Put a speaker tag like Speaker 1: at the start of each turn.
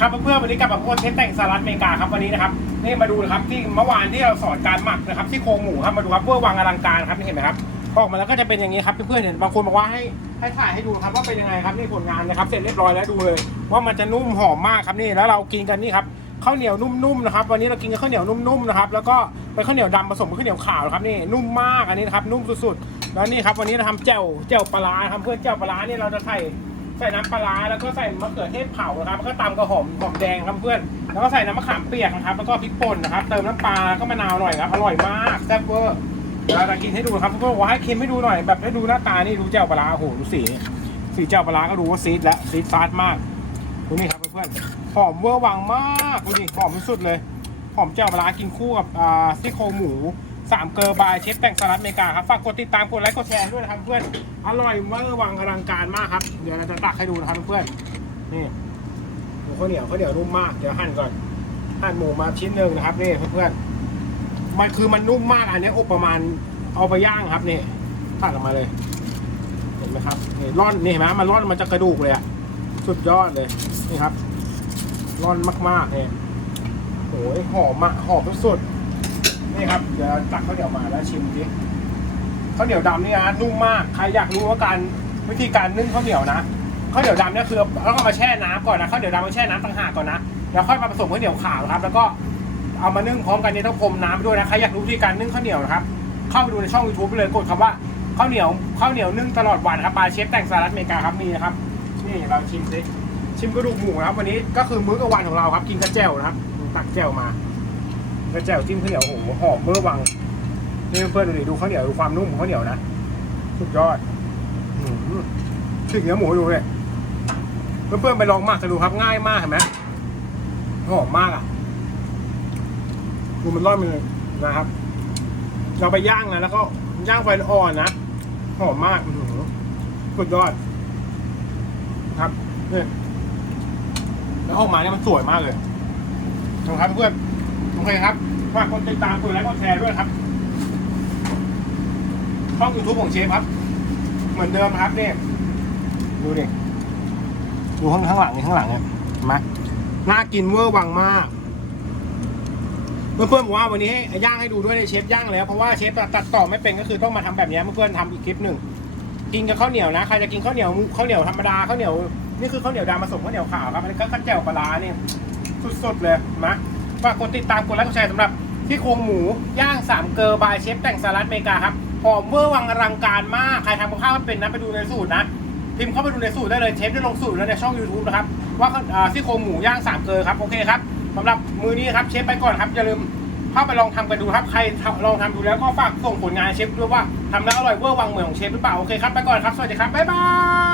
Speaker 1: ครับเพื่อนๆวันนี้กลับมาพบกับเชฟแต่งสหรัฐอเมริกาครับวันนี้นะครับนี่มาดูนะครับที่เมื่อวานที่เราสอนการหมักนะครับที่โครงหมูครับมาดูครับเพื่อวางอลังการครับนี่เห็นไหมครับพอออกมาแล้วก็จะเป็นอย่างนี้ครับเพื่อนๆเห็นบางคนบอกว่าให้ให้ถ่ายให้ดูครับว่าเป็นยังไงครับนี่ผลงานนะครับเสร็จเรียบร้อยแล้วดูเลย ว่ามันจะนุ่มหอมมากครับนี่แล้วเรากินกันนี่ครับข้าวเหนียวนุ่มๆนะครับวันนี้เรากินกับข้าวเหนียวนุ่มๆนะครับแล้วก็เป็นข้าวเหนียวดำผสมกับข้าวเหนียวขาวครับนี่นุ่มมากอันนี้นะครับนุ่มสุดๆแล้วนี่ครับวันนี้เราทำแจ่วแจ่วปลาครับเพื่อนแจ่วปลาร้านี่เราจะใส่ ใส่น้ำปลาร้าแล้วก็ใส่มะเขือเทศเผานะครับแล้วก็ตำกระหอมหอมแดงครับเพื่อน แล้วก็ใส่น้ำมะขามเปียกนะครับ แล้วก็พริกป่นนะครับ เติมน้ำปลาแล้วก็มะนาวหน่อยครับ อร่อยมากแซ่บเวอร์เดี๋ยวเราจะกินให้ดูครับก็บอกว่าให้เค็มให้ดูหน่อย แบบให้ดูหน้าตา นี่ดูเจ้าปลาร้าโอ้โห ดูสี สีเจ้าปลาร้าก็ดูว่าซีดแล้วซีดฟาดมาก ดูนี่ครับเพื่อนหอมเวอร์วังมาก ดูดิหอมสุดเลย หอมเจ้าปลาร้ากินคู่กับซี่โครงหมู สามเกลอบายเชฟแต่งสลัดอเมริกาครับฝากกดติดตามกดไลค์กดแชร์ด้วยนะครับเพื่อนอร่อยเวอร์วังอลังการมากครับเดี๋ยวเราจะตักให้ดูนะครับเพื่อนนี่หมูข้าวเหนียวข้าวเหนียวนุ่มมากเดี๋ยวหั่นก่อนหั่นหมูมาชิ้นหนึ่งนะครับนี่เพื่อนๆมันคือมันนุ่มมากอันนี้อบประมาณเอาไปย่างครับนี่ตัดออกมาเลย เห็นไหมครับนี่ร่อนนี่เห็นไหมมันร่อนมันจะกระดูกเลยอะสุดยอดเลยนี่ครับร่อนมากๆเนี่ยโอ้ยหอมอะหอมสุดๆ นี่ครับเดี๋ยวตักข้าวเหนียวมาแล้วชิมดิข้าวเหนียวดำนี่นะนุ่มมากใครอยากรู้ว่าการวิธีการนึ่งข้าวเหนียวนะข้าวเหนียวดำเนี่ยคือเราก็มาแช่น้ำก่อนนะข้าวเหนียวดำมาแช่น้ำต่างหากก่อนนะแล้วค่อยมาผสมข้าวเหนียวขาวครับ แล้วก็เอามานึ่งพร้อมกันนี่ต้องพรมน้ำด้วยนะใครอยากรู้วิธีการนึ่งข้าวเหนียวนะครับเข้าไปดูในช่อง YouTube ไปเลยกดคำว่าข้าวเหนียวข้าวเหนียวนึ่งตลอดวันครับบายเชฟแต่งสหรัฐอเมริกาครับมีนะครับนี่เราชิมสิชิมกระดูกหมูนะครับ วันนี้ก็คือมื้อกลางวันของเราครับ กินกระเจวนะครับ ตักแจวมา กระเจวจิ้มข้าวเหนียวโอ้โหหอมเมื่อวัง นี่เพื่อนดูดิดูข้าวเหนียวดูความนุ่มของข้าวเหนียวนะสุดยอดอถึงเนื้อหมูดูเลยเพื่อนๆไปลองหมักกันดูครับง่ายมากเห็นไหมหอมมากอะดูมันร่อนมันเลยนะครับ เราไปย่างนะแล้วก็ย่างไฟอ่อนนะหอมมากอืสุดยอด ครับเนี่ยแล้วออกมาเนี่ยมันสวยมากเลยนะครับเพื่อน โอเคครับฝากกดติดตามกดไลค์กดแชร์ด้วยครับช่องยูทูบของเชฟครับ เหมือนเดิมครับเนี่ยดูดิดูข้างข้างหลังนี่ข้างหลังเนี่ยเห็นไหมน่ากินเวอร์วังมากเพื่อนๆบอกว่าวันนี้ให้ย่างให้ดูด้วยเชฟย่างแล้วเพราะว่าเชฟตัดต่อไม่เป็นก็คือต้องมาทำแบบนี้เพื่อนๆทำอีกคลิปหนึ่งกินกับข้าวเหนียวนะใครจะกินข้าวเหนียวข้าวเหนียวธรรมดาข้าวเหนียวนี่คือข้าวเหนียวดำผสมข้าวเหนียวขาวครับอันนี้ก็ข้าวแจ่วปลาร้านี่ยสุดๆเลยนะ ฝากกดติดตามกดไลค์กดแชร์สำหรับที่โครงหมูย่างสามเกลอบายเชฟแต่งสลัดอเมริกาครับหอมเวอร์วังอลังการมาก ใครทำกับข้าวเป็นนะไปดูในสูตรนะ พิมพ์เข้าไปดูในสูตรได้เลยเชฟได้ลงสูตรแล้วในช่อง YouTube นะครับ ว่าอ่าที่โครงหมูย่างสามเกลอครับ โอเคครับสำหรับมือนี้ครับเชฟไปก่อนครับ อย่าลืมเข้าไปลองทำกันดูครับ ใครลองทำดูแล้วก็ฝากส่งผลงานเชฟด้วยว่าทำแล้วอร่อยเวอร์วังเหมือนของเชฟหรือเปล่า โอเคครับ ไปก่อนครับ สวัสดีครับ บ๊ายบาย